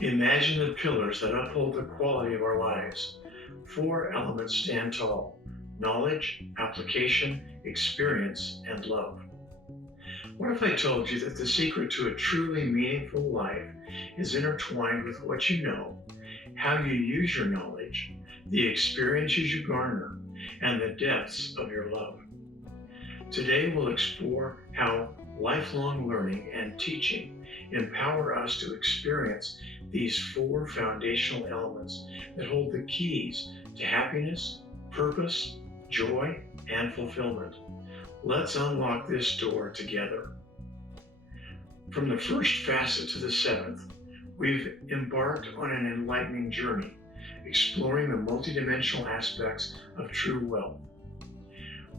Imagine the pillars that uphold the quality of our lives. Four elements stand tall: knowledge, application, experience, and love. What if I told you that the secret to a truly meaningful life is intertwined with what you know, how you use your knowledge, the experiences you garner, and the depths of your love? Today we'll explore how lifelong learning and teaching empower us to experience these four foundational elements that hold the keys to happiness, purpose, joy, and fulfillment. Let's unlock this door together. From the first facet to the seventh, we've embarked on an enlightening journey, exploring the multidimensional aspects of true wealth.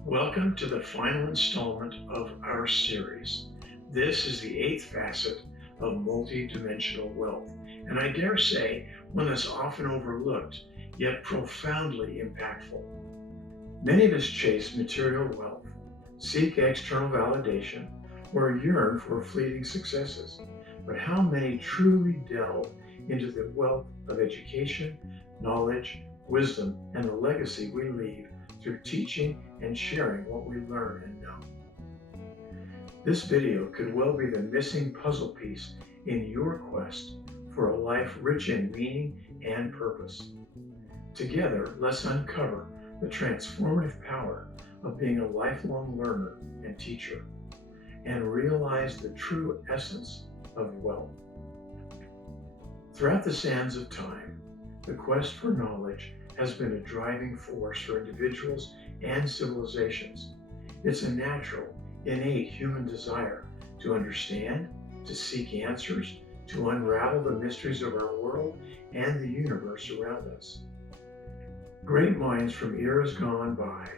Welcome to the final installment of our series. This is the eighth facet of multidimensional wealth, and I dare say one that's often overlooked, yet profoundly impactful. Many of us chase material wealth, seek external validation, or yearn for fleeting successes. But how many truly delve into the wealth of education, knowledge, wisdom, and the legacy we leave through teaching and sharing what we learn and know? This video could well be the missing puzzle piece in your quest for a life rich in meaning and purpose. Together, let's uncover the transformative power of being a lifelong learner and teacher, and realize the true essence of wealth. Throughout the sands of time, the quest for knowledge has been a driving force for individuals and civilizations. It's a natural, innate human desire to understand, to seek answers, to unravel the mysteries of our world and the universe around us. Great minds from eras gone by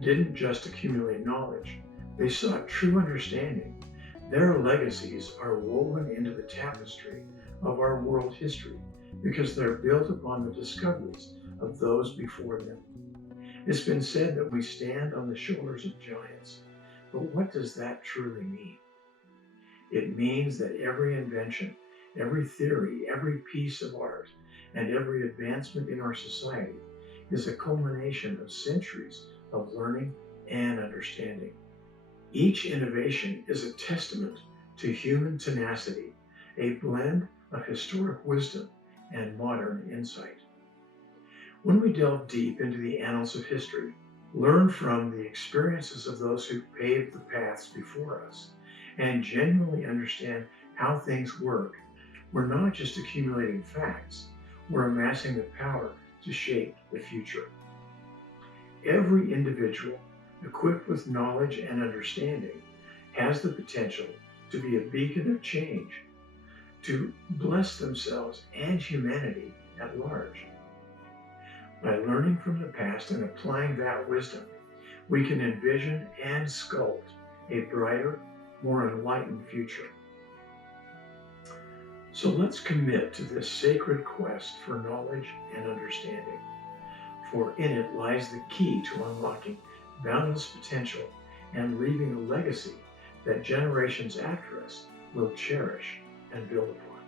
didn't just accumulate knowledge, they sought true understanding. Their legacies are woven into the tapestry of our world history because they're built upon the discoveries of those before them. It's been said that we stand on the shoulders of giants, but what does that truly mean? It means that every invention, every theory, every piece of art, and every advancement in our society is a culmination of centuries of learning and understanding. Each innovation is a testament to human tenacity, a blend of historic wisdom and modern insight. When we delve deep into the annals of history, learn from the experiences of those who paved the paths before us, and genuinely understand how things work, we're not just accumulating facts, we're amassing the power to shape the future. Every individual equipped with knowledge and understanding has the potential to be a beacon of change, to bless themselves and humanity at large. By learning from the past and applying that wisdom, we can envision and sculpt a brighter, more enlightened future. So let's commit to this sacred quest for knowledge and understanding, for in it lies the key to unlocking boundless potential and leaving a legacy that generations after us will cherish and build upon.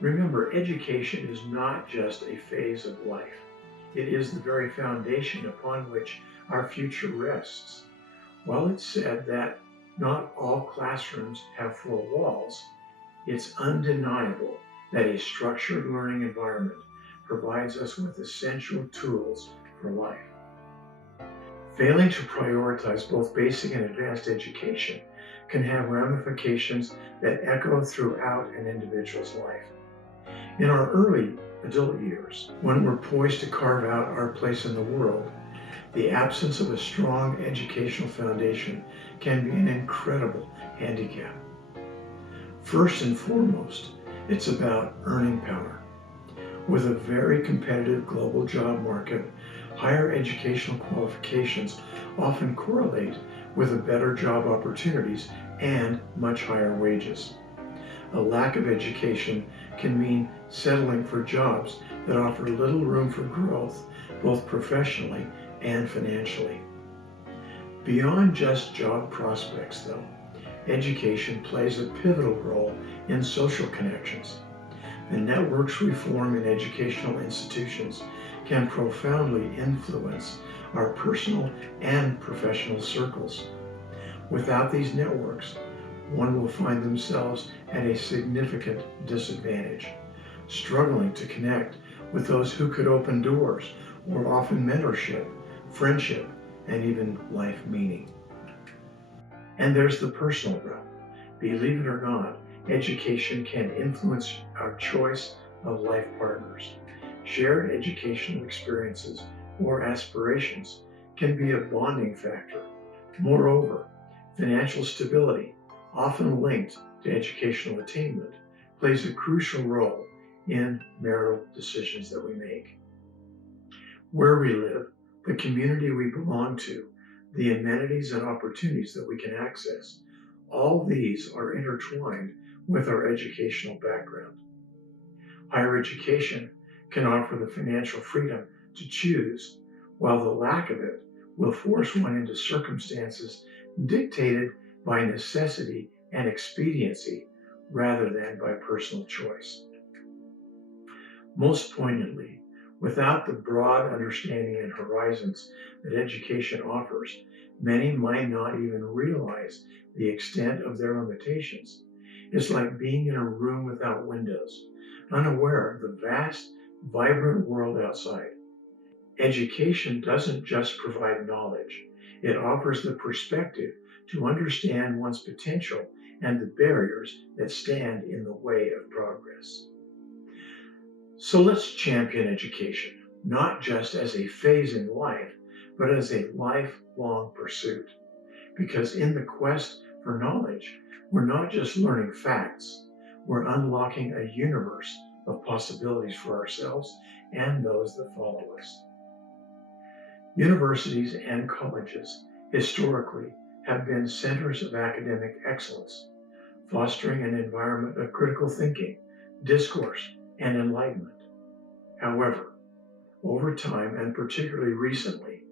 Remember, education is not just a phase of life. It is the very foundation upon which our future rests. While it's said that not all classrooms have four walls, it's undeniable that a structured learning environment provides us with essential tools for life. Failing to prioritize both basic and advanced education can have ramifications that echo throughout an individual's life. In our early adult years, when we're poised to carve out our place in the world, the absence of a strong educational foundation can be an incredible handicap. First and foremost, it's about earning power. With a very competitive global job market, higher educational qualifications often correlate with better job opportunities and much higher wages. A lack of education can mean settling for jobs that offer little room for growth, both professionally and financially. Beyond just job prospects, though, education plays a pivotal role in social connections. The networks we form in educational institutions can profoundly influence our personal and professional circles. Without these networks, one will find themselves at a significant disadvantage, struggling to connect with those who could open doors or offer mentorship, friendship, and even life meaning. And there's the personal realm. Believe it or not, education can influence our choice of life partners. Shared educational experiences or aspirations can be a bonding factor. Moreover, financial stability, often linked to educational attainment, plays a crucial role in marital decisions that we make. Where we live, the community we belong to, the amenities and opportunities that we can access, all these are intertwined with our educational background. Higher education can offer the financial freedom to choose, while the lack of it will force one into circumstances dictated by necessity and expediency rather than by personal choice. Most poignantly, without the broad understanding and horizons that education offers, many might not even realize the extent of their limitations. It's like being in a room without windows, unaware of the vast, vibrant world outside. Education doesn't just provide knowledge, it offers the perspective to understand one's potential and the barriers that stand in the way of progress. So let's champion education, not just as a phase in life, but as a lifelong pursuit. Because in the quest for knowledge, we're not just learning facts, we're unlocking a universe of possibilities for ourselves and those that follow us. Universities and colleges historically have been centers of academic excellence, fostering an environment of critical thinking, discourse, and enlightenment. However, over time, and particularly recently,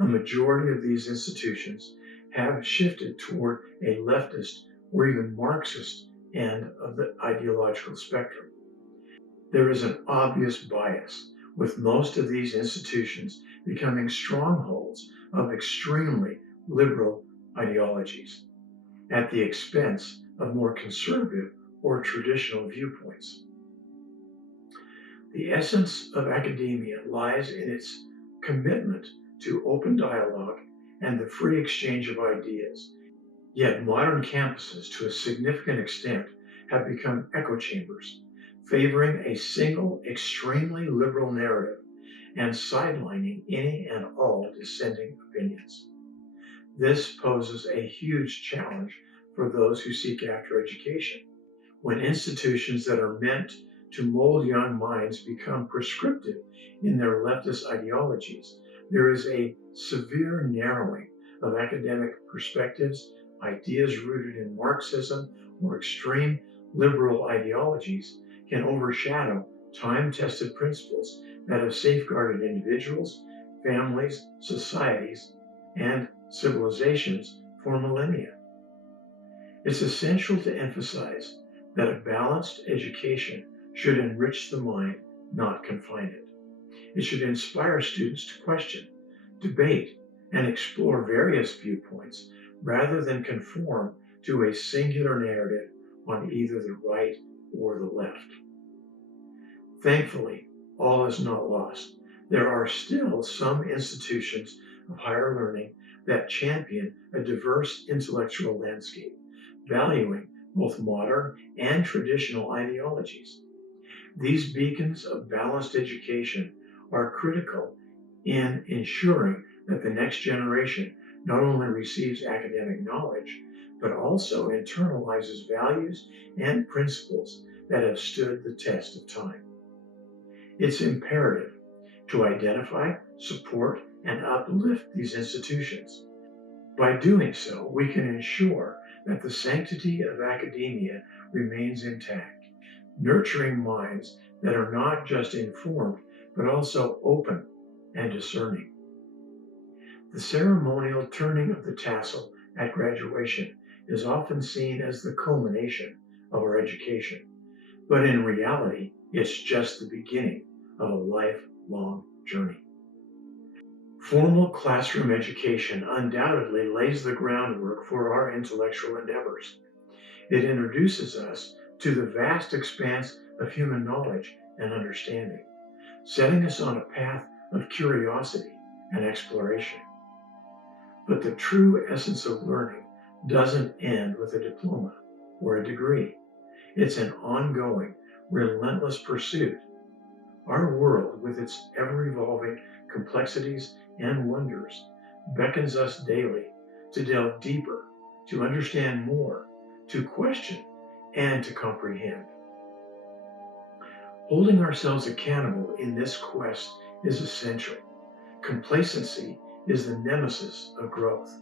a majority of these institutions have shifted toward a leftist or even Marxist end of the ideological spectrum. There is an obvious bias, with most of these institutions becoming strongholds of extremely liberal ideologies at the expense of more conservative or traditional viewpoints. The essence of academia lies in its commitment to open dialogue and the free exchange of ideas. Yet modern campuses, to a significant extent, have become echo chambers, favoring a single, extremely liberal narrative and sidelining any and all dissenting opinions. This poses a huge challenge for those who seek after education. When institutions that are meant to mold young minds become prescriptive in their leftist ideologies, there is a severe narrowing of academic perspectives. Ideas rooted in Marxism or extreme liberal ideologies can overshadow time-tested principles that have safeguarded individuals, families, societies, and civilizations for millennia. It's essential to emphasize that a balanced education should enrich the mind, not confine it. It should inspire students to question, debate, and explore various viewpoints rather than conform to a singular narrative on either the right or the left. Thankfully, all is not lost. There are still some institutions of higher learning that champion a diverse intellectual landscape, valuing both modern and traditional ideologies. These beacons of balanced education are critical in ensuring that the next generation not only receives academic knowledge, but also internalizes values and principles that have stood the test of time. It's imperative to identify, support, and uplift these institutions. By doing so, we can ensure that the sanctity of academia remains intact, nurturing minds that are not just informed, but also open and discerning. The ceremonial turning of the tassel at graduation is often seen as the culmination of our education. but in reality, it's just the beginning of a lifelong journey. Formal classroom education undoubtedly lays the groundwork for our intellectual endeavors. It introduces us to the vast expanse of human knowledge and understanding, setting us on a path of curiosity and exploration. But the true essence of learning doesn't end with a diploma or a degree. It's an ongoing, relentless pursuit. Our world, with its ever-evolving complexities and wonders, beckons us daily to delve deeper, to understand more, to question, and to comprehend. Holding ourselves accountable in this quest is essential. Complacency is the nemesis of growth.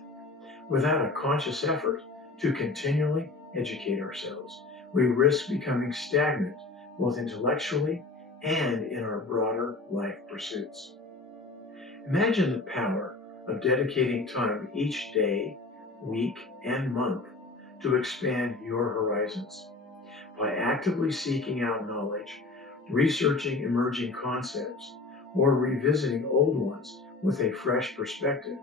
Without a conscious effort to continually educate ourselves, we risk becoming stagnant both intellectually and in our broader life pursuits. Imagine the power of dedicating time each day, week, and month to expand your horizons. By actively seeking out knowledge, researching emerging concepts, or revisiting old ones with a fresh perspective,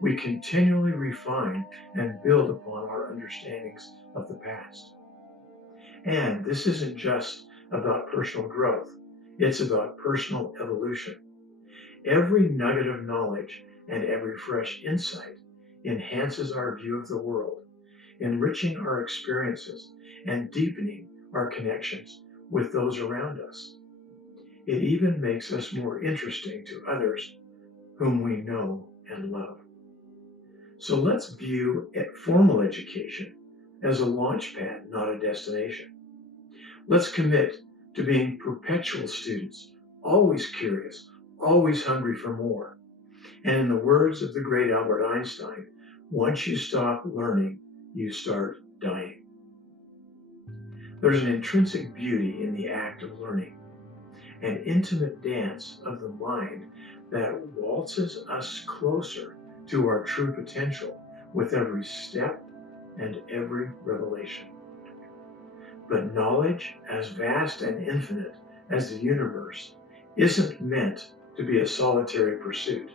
we continually refine and build upon our understandings of the past. And this isn't just about personal growth, it's about personal evolution. Every nugget of knowledge and every fresh insight enhances our view of the world, enriching our experiences and deepening our connections with those around us. It even makes us more interesting to others whom we know and love. So let's view formal education as a launch pad, not a destination. Let's commit to being perpetual students, always curious, always hungry for more. And in the words of the great Albert Einstein, once you stop learning, you start dying. There's an intrinsic beauty in the act of learning, an intimate dance of the mind that waltzes us closer to our true potential with every step and every revelation. But knowledge, as vast and infinite as the universe, isn't meant to be a solitary pursuit.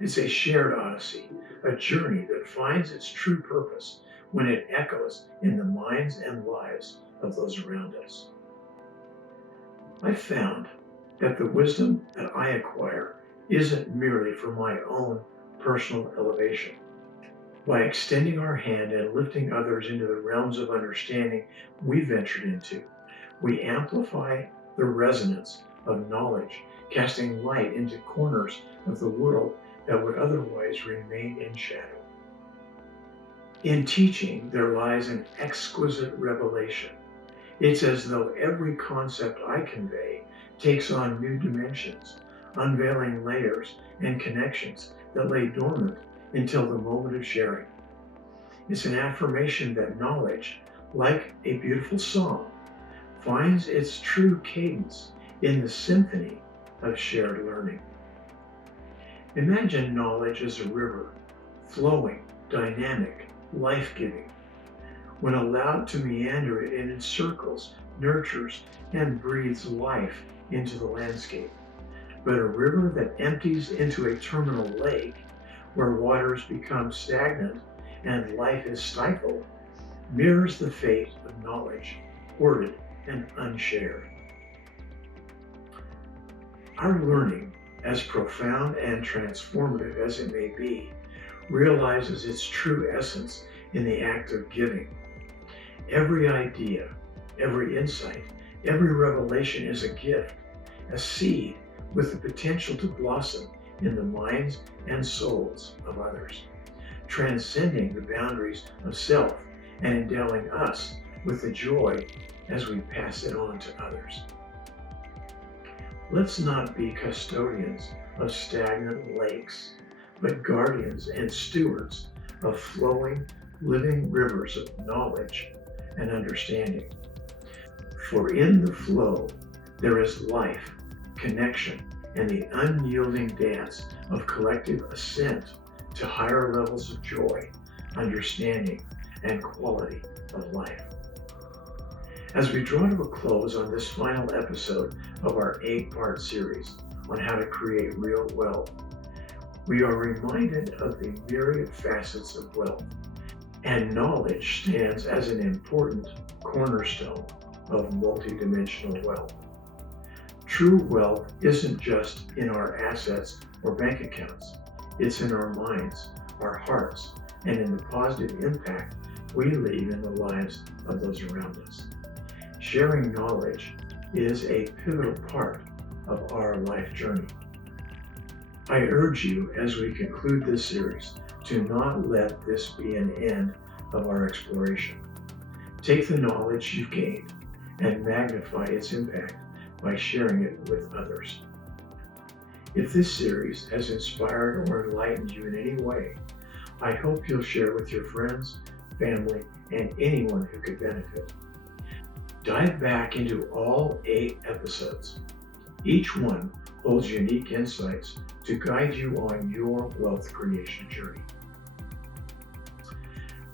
It's a shared odyssey, a journey that finds its true purpose when it echoes in the minds and lives of those around us. I've found that the wisdom that I acquire isn't merely for my own personal elevation. By extending our hand and lifting others into the realms of understanding we ventured into, we amplify the resonance of knowledge, casting light into corners of the world that would otherwise remain in shadow. In teaching, there lies an exquisite revelation. It's as though every concept I convey takes on new dimensions, unveiling layers and connections that lay dormant until the moment of sharing. It's an affirmation that knowledge, like a beautiful song, finds its true cadence in the symphony of shared learning. Imagine knowledge as a river, flowing, dynamic, life-giving. When allowed to meander, it encircles, nurtures, and breathes life into the landscape. But a river that empties into a terminal lake, where waters become stagnant and life is stifled, mirrors the fate of knowledge, hoarded and unshared. Our learning, as profound and transformative as it may be, realizes its true essence in the act of giving. Every idea, every insight, every revelation is a gift, a seed with the potential to blossom in the minds and souls of others, transcending the boundaries of self and endowing us with the joy as we pass it on to others. Let's not be custodians of stagnant lakes, but guardians and stewards of flowing, living rivers of knowledge and understanding. For in the flow, there is life, connection, and the unyielding dance of collective ascent to higher levels of joy, understanding, and quality of life. As we draw to a close on this final episode of our 8-part series on how to create real wealth, we are reminded of the myriad facets of wealth, and knowledge stands as an important cornerstone of multidimensional wealth. True wealth isn't just in our assets or bank accounts. It's in our minds, our hearts, and in the positive impact we leave in the lives of those around us. Sharing knowledge is a pivotal part of our life journey. I urge you, as we conclude this series, to not let this be an end of our exploration. Take the knowledge you've gained and magnify its impact by sharing it with others. If this series has inspired or enlightened you in any way, I hope you'll share with your friends, family, and anyone who could benefit. Dive back into all 8 episodes. Each one holds unique insights to guide you on your wealth creation journey.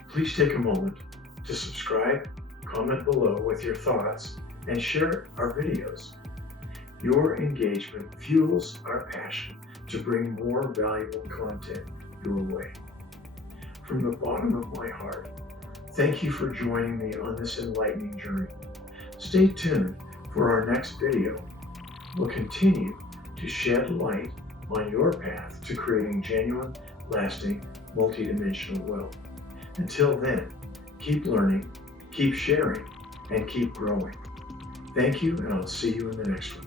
Please take a moment to subscribe, comment below with your thoughts, and share our videos. Your engagement fuels our passion to bring more valuable content your way. From the bottom of my heart, thank you for joining me on this enlightening journey. Stay tuned for our next video. We'll continue to shed light on your path to creating genuine, lasting, multidimensional wealth. Until then, keep learning, keep sharing, and keep growing. Thank you, and I'll see you in the next one.